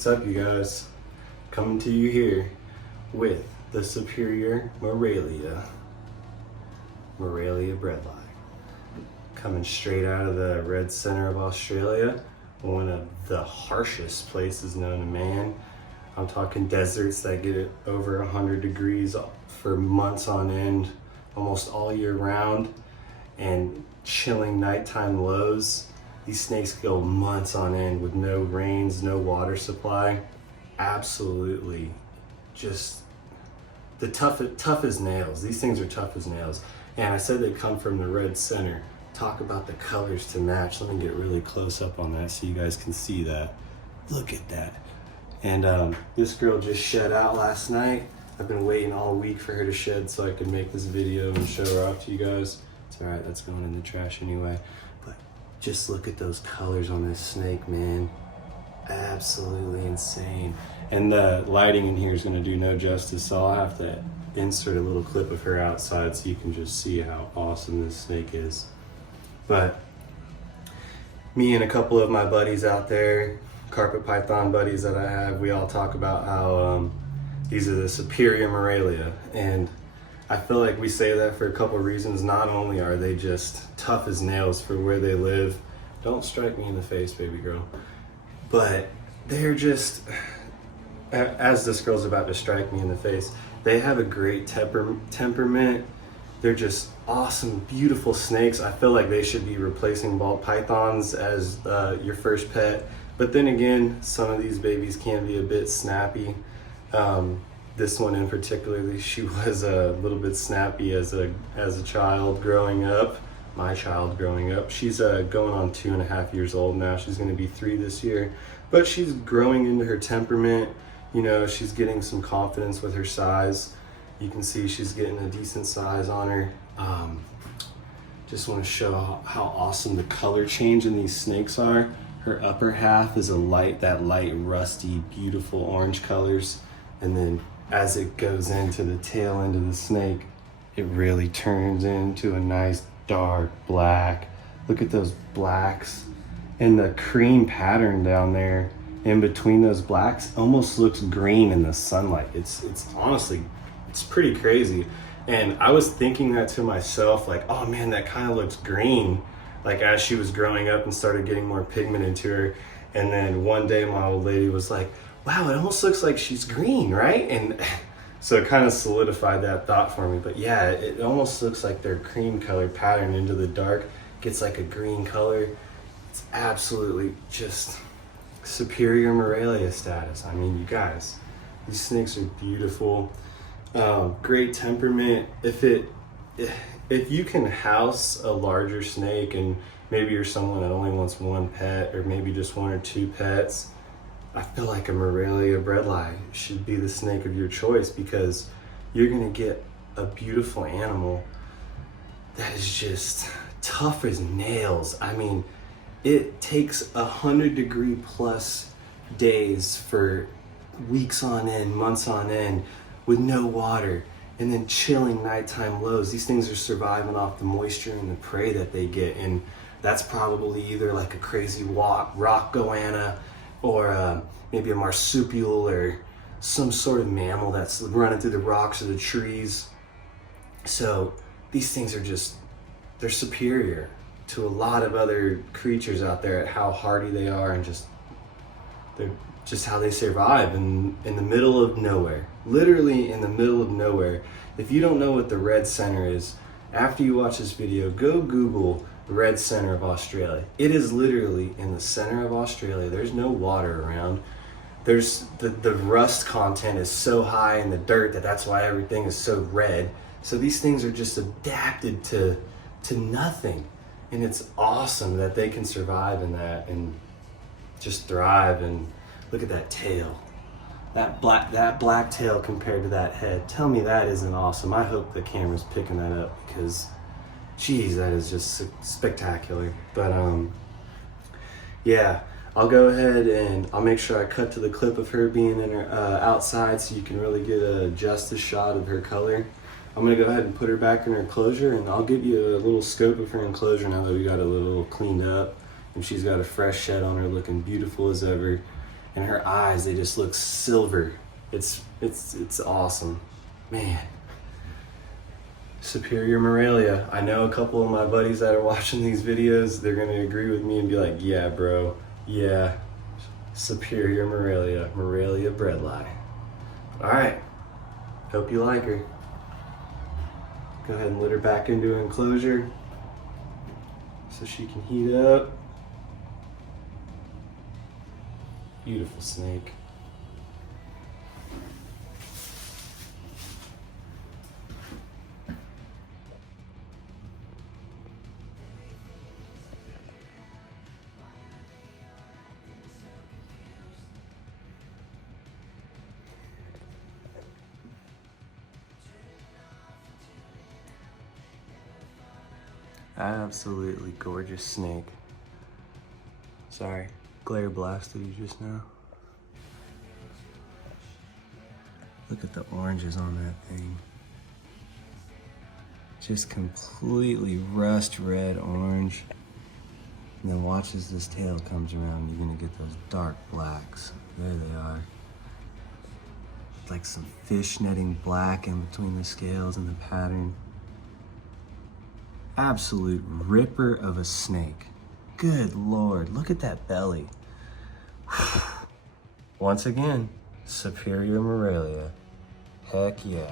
What's up, you guys? Coming to you here with the superior Morelia Bredli. Coming straight out of the red center of Australia, one of the harshest places known to man. I'm talking deserts that get it over 100 degrees for months on end, almost all year round, and chilling nighttime lows. These snakes go months on end with no rains, no water supply. Absolutely just tough as nails. These things are tough as nails. And I said they come from the red center. Talk about the colors to match. Let me get really close up on that so you guys can see that. Look at that. And this girl just shed out last night. I've been waiting all week for her to shed so I could make this video and show her off to you guys. It's all right, that's going in the trash anyway. But just look at those colors on this snake, man. Absolutely insane. And the lighting in here is going to do no justice, so I'll have to insert a little clip of her outside so you can just see how awesome this snake is. But me and a couple of my buddies out there, carpet python buddies that I have, we all talk about how these are the superior Morelia. And I feel like we say that for a couple of reasons. Not only are they just tough as nails for where they live, don't strike me in the face, baby girl, but they're just, as this girl's about to strike me in the face, they have a great temperament. They're just awesome, beautiful snakes. I feel like they should be replacing ball pythons as your first pet. But then again, some of these babies can be a bit snappy. This one in particular, she was a little bit snappy as a child growing up. My child growing up. She's going on 2.5 years old now. She's going to be 3 this year. But she's growing into her temperament. You know, she's getting some confidence with her size. You can see she's getting a decent size on her. Just want to show how awesome the color change in these snakes are. Her upper half is that light, rusty, beautiful orange colors. And then as it goes into the tail end of the snake, it really turns into a nice dark black. Look at those blacks. And the cream pattern down there in between those blacks almost looks green in the sunlight. It's honestly, it's pretty crazy. And I was thinking that to myself, like, oh man, that kind of looks green, like as she was growing up and started getting more pigment into her. And then one day my old lady was like, wow, it almost looks like she's green, right? And so it kind of solidified that thought for me. But yeah, it almost looks like their cream color pattern into the dark gets like a green color. It's absolutely just superior Morelia status. I mean, you guys, these snakes are beautiful. Great temperament. If you can house a larger snake, and maybe you're someone that only wants one pet or maybe just 1 or 2 pets, I feel like a Morelia Bredli should be the snake of your choice, because you're gonna get a beautiful animal that is just tough as nails. I mean, it takes 100-degree plus days for weeks on end, months on end, with no water, and then chilling nighttime lows. These things are surviving off the moisture and the prey that they get, and that's probably either like a crazy rock goanna, or maybe a marsupial, or some sort of mammal that's running through the rocks or the trees. So these things are they're superior to a lot of other creatures out there at how hardy they are, and they're just how they survive in the middle of nowhere. Literally in the middle of nowhere. If you don't know what the red center is, after you watch this video, go Google the red center of Australia. It is literally in the center of Australia. There's no water around. There's the rust content is so high in the dirt that's why everything is so red. So these things are just adapted to nothing. And it's awesome that they can survive in that and just thrive. And look at that tail. That black tail compared to that head. Tell me that isn't awesome. I hope the camera's picking that up, because geez, that is just spectacular. But yeah, I'll go ahead and I'll make sure I cut to the clip of her being in her outside so you can really get a justice shot of her color. I'm gonna go ahead and put her back in her enclosure, and I'll give you a little scope of her enclosure now that we got it a little cleaned up and she's got a fresh shed on her, looking beautiful as ever. And her eyes, they just look silver. It's awesome. Man. Superior Morelia. I know a couple of my buddies that are watching these videos, they're gonna agree with me and be like, yeah, bro, yeah. Superior Morelia, Morelia Bredli. All right, hope you like her. Go ahead and let her back into an enclosure so she can heat up. Beautiful snake. Absolutely gorgeous snake. Sorry, glare blasted you just now. Look at the oranges on that thing. Just completely rust red orange. And then watch as this tail comes around, you're gonna get those dark blacks. There they are. Like some fish netting black in between the scales and the pattern. Absolute ripper of a snake. Good Lord, look at that belly. Once again, Superior Morelia. Heck yeah.